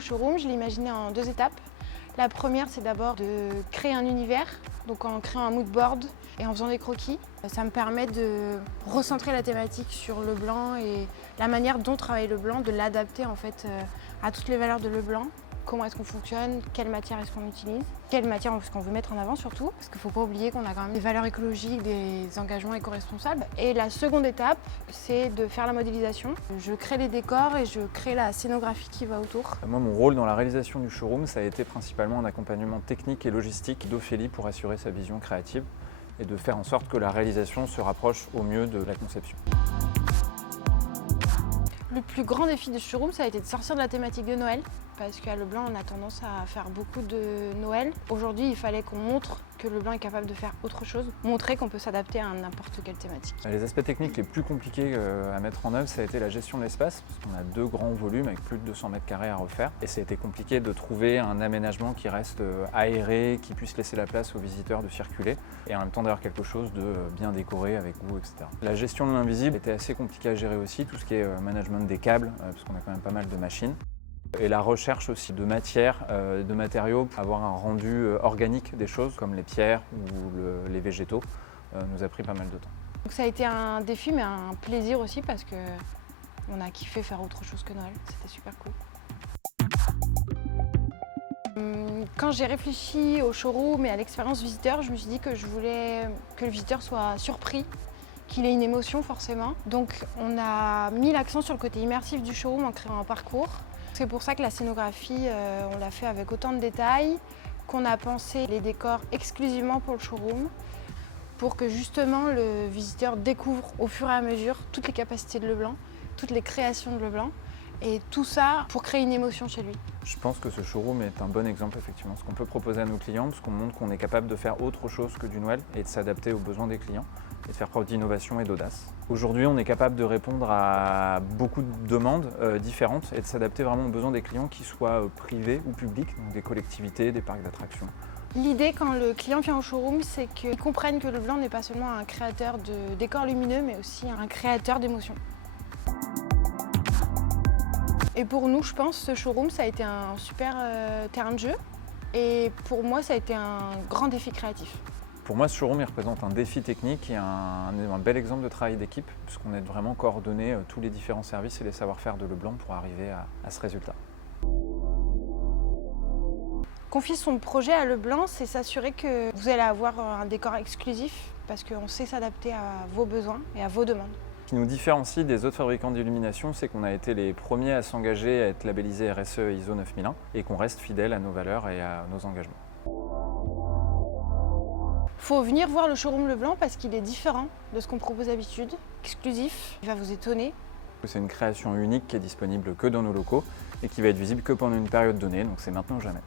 au showroom, je l'ai imaginé en 2 étapes. La première, c'est d'abord de créer un univers, donc en créant un mood board et en faisant des croquis. Ça me permet de recentrer la thématique sur le blanc et la manière dont travaille le blanc, de l'adapter en fait à toutes les valeurs de le blanc. Comment est-ce qu'on fonctionne, quelle matière est-ce qu'on utilise, quelle matière est-ce qu'on veut mettre en avant surtout, parce qu'il ne faut pas oublier qu'on a quand même des valeurs écologiques, des engagements éco-responsables. Et la seconde étape, c'est de faire la modélisation. Je crée les décors et je crée la scénographie qui va autour. Moi, mon rôle dans la réalisation du showroom, ça a été principalement un accompagnement technique et logistique d'Ophélie pour assurer sa vision créative et de faire en sorte que la réalisation se rapproche au mieux de la conception. Le plus grand défi de showroom, ça a été de sortir de la thématique de Noël, parce qu'à Leblanc, on a tendance à faire beaucoup de Noël. Aujourd'hui, il fallait qu'on montre que Leblanc est capable de faire autre chose, montrer qu'on peut s'adapter à n'importe quelle thématique. Les aspects techniques les plus compliqués à mettre en œuvre, ça a été la gestion de l'espace, parce qu'on a 2 grands volumes avec plus de 200 mètres carrés à refaire. Et ça a été compliqué de trouver un aménagement qui reste aéré, qui puisse laisser la place aux visiteurs de circuler, et en même temps d'avoir quelque chose de bien décoré avec goût, etc. La gestion de l'invisible était assez compliquée à gérer aussi, tout ce qui est management des câbles, parce qu'on a quand même pas mal de machines. Et la recherche aussi de matières, de matériaux, avoir un rendu organique des choses comme les pierres ou les végétaux nous a pris pas mal de temps. Donc ça a été un défi mais un plaisir aussi parce qu'on a kiffé faire autre chose que Noël, c'était super cool. Quand j'ai réfléchi au showroom et à l'expérience visiteur, je me suis dit que je voulais que le visiteur soit surpris, qu'il ait une émotion forcément. Donc on a mis l'accent sur le côté immersif du showroom en créant un parcours. C'est pour ça que la scénographie, on l'a fait avec autant de détails, qu'on a pensé les décors exclusivement pour le showroom, pour que justement le visiteur découvre au fur et à mesure toutes les capacités de Leblanc, toutes les créations de Leblanc, et tout ça pour créer une émotion chez lui. Je pense que ce showroom est un bon exemple effectivement, ce qu'on peut proposer à nos clients, parce qu'on montre qu'on est capable de faire autre chose que du Noël et de s'adapter aux besoins des clients et de faire preuve d'innovation et d'audace. Aujourd'hui, on est capable de répondre à beaucoup de demandes différentes et de s'adapter vraiment aux besoins des clients, qu'ils soient privés ou publics, donc des collectivités, des parcs d'attractions. L'idée quand le client vient au showroom, c'est qu'il comprenne que Leblanc n'est pas seulement un créateur de décors lumineux, mais aussi un créateur d'émotions. Et pour nous, je pense, ce showroom, ça a été un super terrain de jeu. Et pour moi, ça a été un grand défi créatif. Pour moi, ce showroom il représente un défi technique et un bel exemple de travail d'équipe, puisqu'on aide vraiment coordonner tous les différents services et les savoir-faire de Leblanc pour arriver à ce résultat. Confier son projet à Leblanc, c'est s'assurer que vous allez avoir un décor exclusif, parce qu'on sait s'adapter à vos besoins et à vos demandes. Ce qui nous différencie des autres fabricants d'illumination, c'est qu'on a été les premiers à s'engager à être labellisés RSE ISO 9001 et qu'on reste fidèle à nos valeurs et à nos engagements. Il faut venir voir le showroom Leblanc parce qu'il est différent de ce qu'on propose d'habitude, exclusif, il va vous étonner. C'est une création unique qui est disponible que dans nos locaux et qui va être visible que pendant une période donnée, donc c'est maintenant ou jamais.